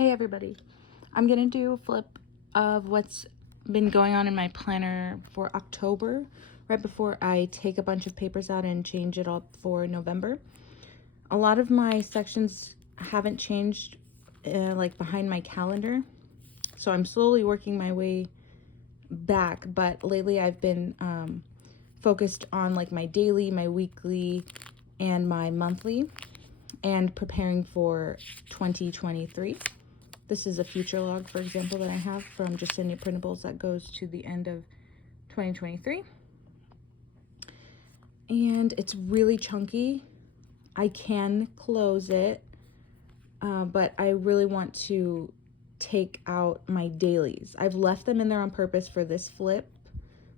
Hey everybody, I'm gonna do a flip of what's been going on in my planner for October, right before I take a bunch of papers out and change it up for November. A lot of my sections haven't changed like behind my calendar, so I'm slowly working my way back, but lately I've been focused on like my daily, my weekly, and my monthly, and preparing for 2023. This is a future log, for example, that I have from Naya Printables that goes to the end of 2023. And it's really chunky. I can close it, but I really want to take out my dailies. I've left them in there on purpose for this flip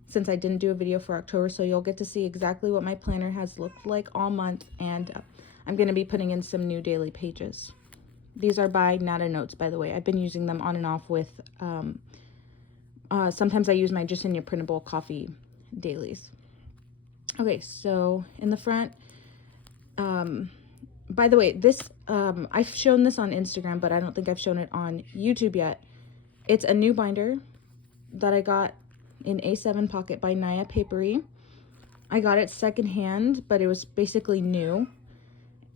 since I didn't do a video for October, so you'll get to see exactly what my planner has looked like all month, and I'm going to be putting in some new daily pages. These are by Naya Notes, by the way. I've been using them on and off with, sometimes I use my Naya Printable coffee dailies. Okay, so in the front, by the way, this, I've shown this on Instagram, but I don't think I've shown it on YouTube yet. It's a new binder that I got in A7 pocket by Naya Paperie. I got it secondhand, but it was basically new,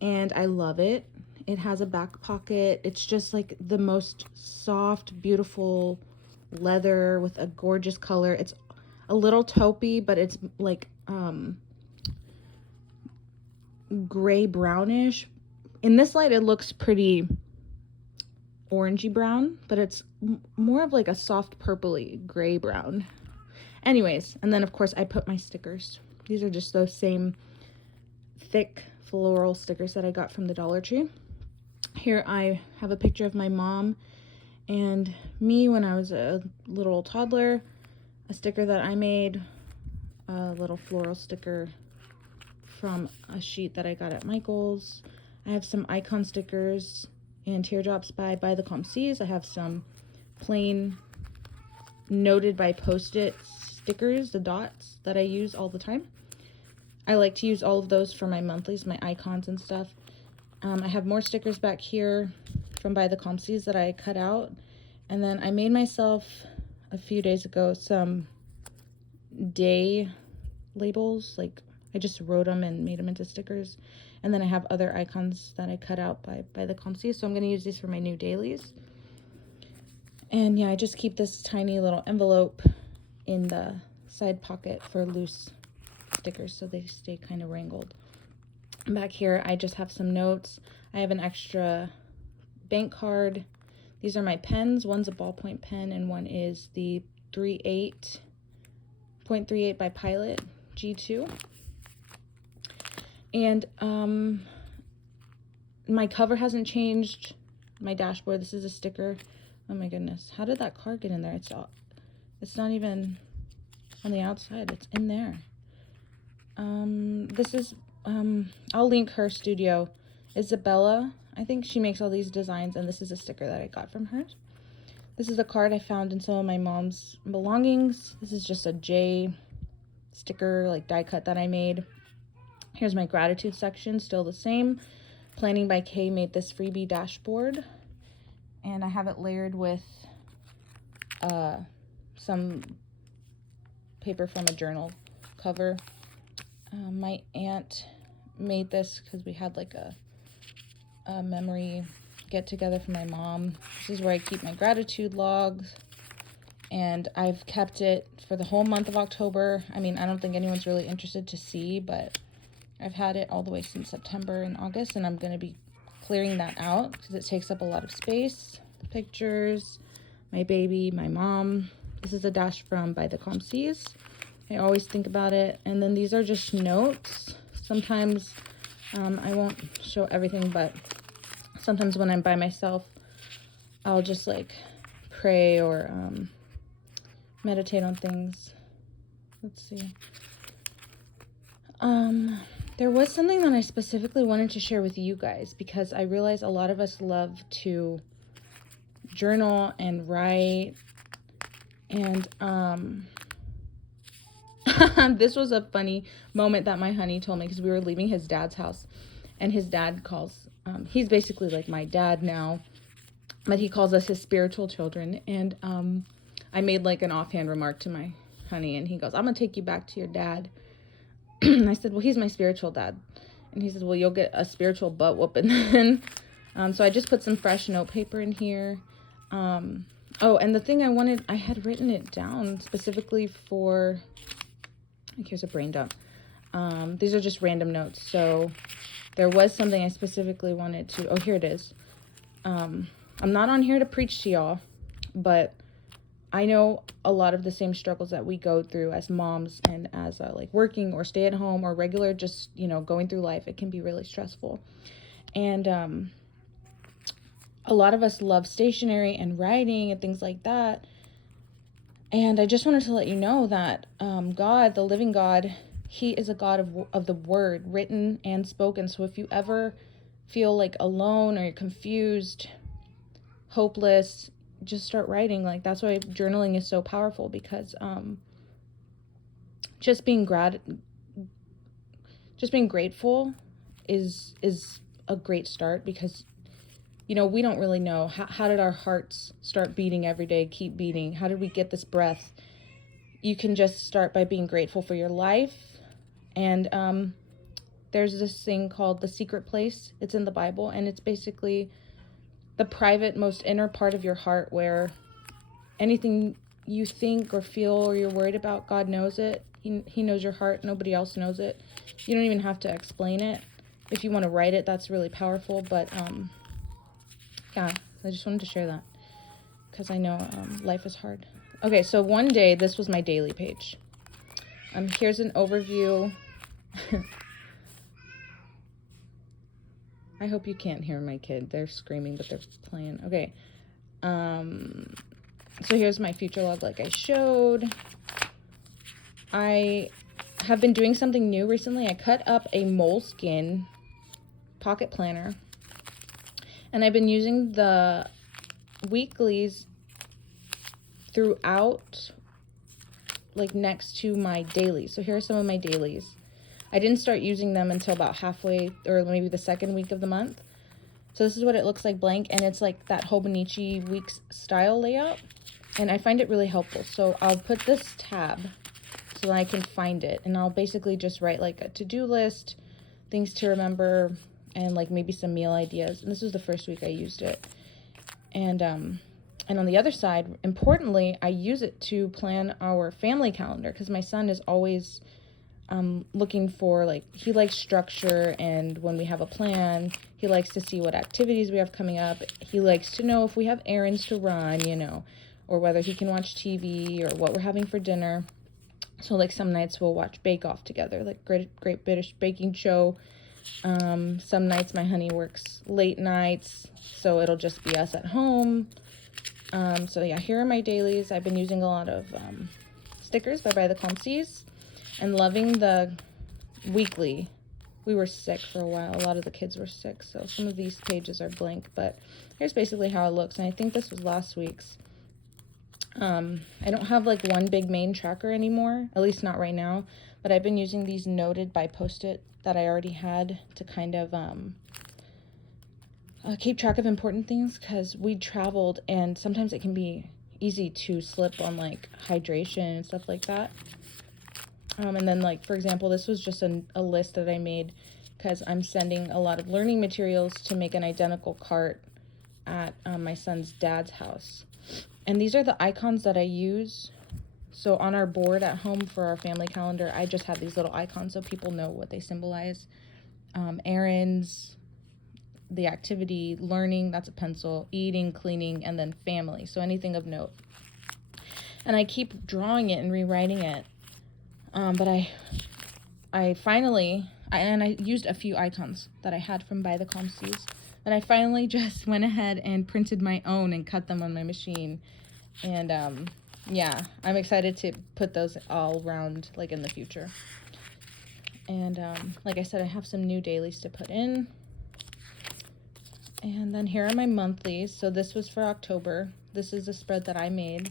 and I love it. It has a back pocket. It's just like the most soft, beautiful leather with a gorgeous color. It's a little taupey, but it's like gray brownish. In this light, it looks pretty orangey brown, but it's more of like a soft purpley gray brown. Anyways, and then of course I put my stickers. These are just those same thick floral stickers that I got from the Dollar Tree. Here I have a picture of my mom and me when I was a little toddler, a sticker that I made, a little floral sticker from a sheet that I got at Michael's. I have some icon stickers and teardrops by the Comsees. I have some plain noted by Post-it stickers, the dots that I use all the time. I like to use all of those for my monthlies, my icons and stuff. I have more stickers back here from by the Comsees that I cut out. And then I made myself a few days ago some day labels. Like I just wrote them and made them into stickers. And then I have other icons that I cut out by the Comsees. So I'm going to use these for my new dailies. And yeah, I just keep this tiny little envelope in the side pocket for loose stickers so they stay kind of wrangled. Back here I just have some notes. I have an extra bank card. These are my pens. One's a ballpoint pen and one is the 0.38 by Pilot G2. And my cover hasn't changed. My dashboard, this is a sticker. Oh my goodness, how did that card get in there? It's not even on the outside, it's in there. This is I'll link her studio, Isabela. I think she makes all these designs, and this is a sticker that I got from her. This is a card I found in some of my mom's belongings. This is just a J sticker, like die cut that I made. Here's my gratitude section, still the same. Planning by Kay made this freebie dashboard, and I have it layered with some paper from a journal cover. My aunt made this because we had like a memory get together for my mom. This is where I keep my gratitude logs, and I've kept it for the whole month of October. I mean, I don't think anyone's really interested to see, but I've had it all the way since September and August, and I'm going to be clearing that out because it takes up a lot of space. Pictures, my baby, my mom. This is a dash from by the Comsees. I always think about it. And then these are just notes. Sometimes I won't show everything, but sometimes when I'm by myself, I'll just like pray or meditate on things. Let's see. There was something that I specifically wanted to share with you guys because I realize a lot of us love to journal and write, and this was a funny moment that my honey told me because we were leaving his dad's house, and his dad calls, he's basically like my dad now, but he calls us his spiritual children. And I made like an offhand remark to my honey, and he goes, "I'm gonna take you back to your dad." I said, "Well, he's my spiritual dad." And he says, "Well, you'll get a spiritual butt whooping then." So I just put some fresh note paper in here. Oh, and the thing I had written it down specifically for, here's a brain dump. These are just random notes. So there was something I specifically wanted to, oh, here it is. I'm not on here to preach to y'all, but I know a lot of the same struggles that we go through as moms and as like working or stay at home or regular, just, you know, going through life. It can be really stressful. And a lot of us love stationery and writing and things like that. And I just wanted to let you know that God, the living God, he is a God of the word, written and spoken. So if you ever feel like alone or you're confused, hopeless, just start writing. Like, that's why journaling is so powerful, because just being grateful is a great start, because, you know, we don't really know how did our hearts start beating every day, keep beating. How did we get this breath? You can just start by being grateful for your life. And there's this thing called the secret place. It's in the Bible, and it's basically the private, most inner part of your heart, where anything you think or feel or you're worried about, God knows it. He knows your heart. Nobody else knows it. You don't even have to explain it. If you want to write it, that's really powerful. But yeah, I just wanted to share that, because I know life is hard. Okay, so one day, this was my daily page. Here's an overview. I hope you can't hear my kid. They're screaming, but they're playing. Okay. So here's my future log, like I showed. I have been doing something new recently. I cut up a moleskin pocket planner, and I've been using the weeklies throughout, like next to my dailies. So here are some of my dailies. I didn't start using them until about halfway, or maybe the second week of the month. So this is what it looks like blank, and it's like that Hobonichi weeks style layout, and I find it really helpful. So I'll put this tab so that I can find it, and I'll basically just write like a to-do list, things to remember, and like maybe some meal ideas. And this was the first week I used it. And on the other side, importantly, I use it to plan our family calendar, because my son is always looking for, like, he likes structure, and when we have a plan, he likes to see what activities we have coming up. He likes to know if we have errands to run, you know, or whether he can watch TV, or what we're having for dinner. So like some nights we'll watch Bake Off together, like Great British Baking Show. Some nights my honey works late nights, so it'll just be us at home. So yeah, here are my dailies. I've been using a lot of stickers by the Calm Seas, and loving the weekly. We were sick for a while. A lot of the kids were sick, so some of these pages are blank, but here's basically how it looks. And I think this was last week's. I don't have like one big main tracker anymore, at least not right now, but I've been using these noted by Post-it that I already had to kind of keep track of important things, because we traveled, and sometimes it can be easy to slip on like hydration and stuff like that. And then, like, for example, this was just a list that I made because I'm sending a lot of learning materials to make an identical cart at my son's dad's house. And these are the icons that I use. So on our board at home for our family calendar, I just have these little icons so people know what they symbolize. Errands, the activity, learning, that's a pencil, eating, cleaning, and then family. So anything of note. And I keep drawing it and rewriting it. But I finally, and I used a few icons that I had from By the Calm Seas, but I finally just went ahead and printed my own and cut them on my machine. And yeah, I'm excited to put those all around, like, in the future. And like I said, I have some new dailies to put in. And then here are my monthlies. So this was for October. This is a spread that I made.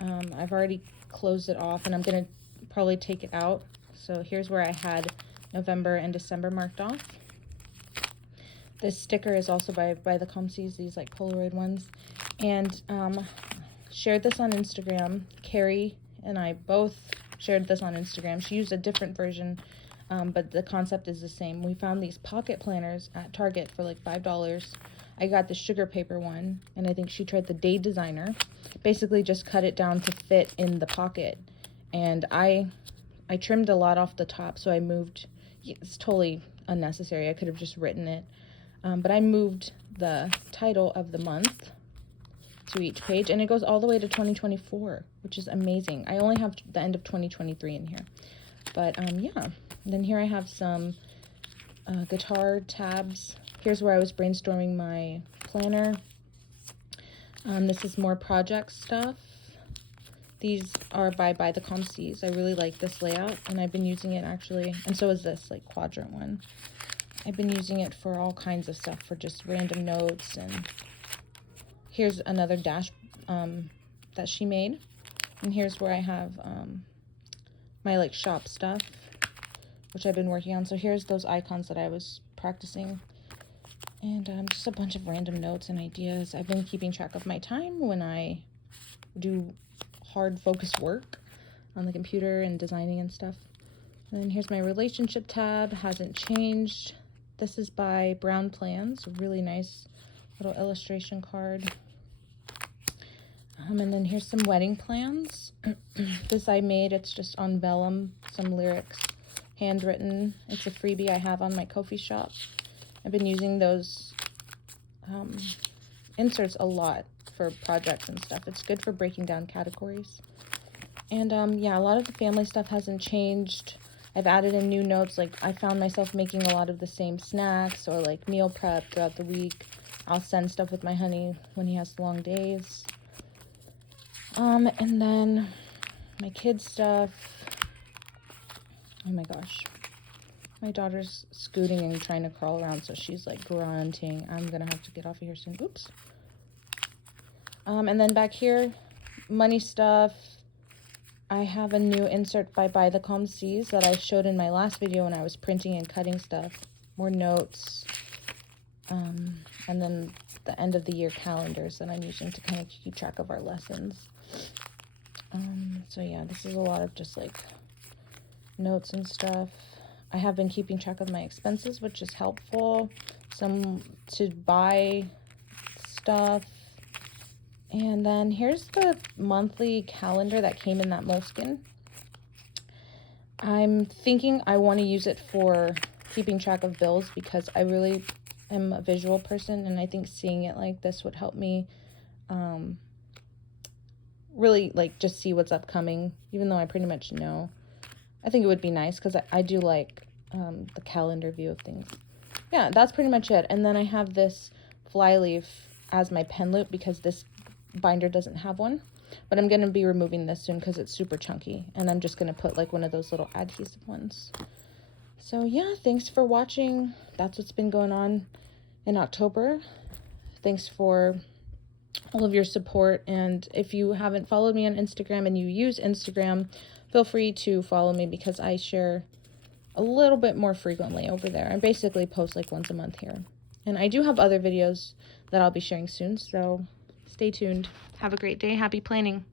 I've already closed it off, and I'm going to probably take it out. So here's where I had November and December marked off. This sticker is also by the Comsees, these like Polaroid ones. And shared this on Instagram. Carrie and I both shared this on Instagram. She used a different version, but the concept is the same. We found these pocket planners at Target for like $5. I got the sugar paper one, and I think she tried the Day Designer. Basically just cut it down to fit in the pocket. And I trimmed a lot off the top, so I moved. It's totally unnecessary. I could have just written it. But I moved the title of the month to each page, and it goes all the way to 2024, which is amazing. I only have the end of 2023 in here. But yeah. And then here I have some guitar tabs. Here's where I was brainstorming my planner. This is more project stuff. These are by the Comsees. I really like this layout, and I've been using it actually, and so is this like quadrant one. I've been using it for all kinds of stuff, for just random notes. And here's another dash that she made. And here's where I have my like shop stuff, which I've been working on. So here's those icons that I was practicing. And just a bunch of random notes and ideas. I've been keeping track of my time when I do hard focused work on the computer and designing and stuff. And then here's my relationship tab. Hasn't changed. This is by Brown.plans. A really nice little illustration card. And then here's some wedding plans. This I made. It's just on vellum, some lyrics, handwritten. It's a freebie I have on my Ko-fi shop. I've been using those inserts a lot for projects and stuff. It's good for breaking down categories. And yeah, a lot of the family stuff hasn't changed. I've added in new notes. Like, I found myself making a lot of the same snacks or like meal prep throughout the week. I'll send stuff with my honey when he has long days. And then my kids stuff. Oh my gosh. My daughter's scooting and trying to crawl around, so she's like grunting. I'm gonna have to get off of here soon. Oops. And then back here, money stuff. I have a new insert by the Comsees that I showed in my last video when I was printing and cutting stuff. More notes. And then the end of the year calendars that I'm using to kind of keep track of our lessons. So yeah, this is a lot of just like notes and stuff. I have been keeping track of my expenses, which is helpful. Some to buy stuff. And then here's the monthly calendar that came in that moleskin. I'm thinking I want to use it for keeping track of bills because I really am a visual person, and I think seeing it like this would help me really like just see what's upcoming, even though I pretty much know. I think it would be nice because I do like the calendar view of things. Yeah, that's pretty much it. And then I have this flyleaf as my pen loop because this binder doesn't have one. But I'm going to be removing this soon because it's super chunky. And I'm just going to put like one of those little adhesive ones. So yeah, thanks for watching. That's what's been going on in October. Thanks for all of your support. And if you haven't followed me on Instagram and you use Instagram, feel free to follow me because I share a little bit more frequently over there. I basically post like once a month here. And I do have other videos that I'll be sharing soon, so stay tuned. Have a great day. Happy planning.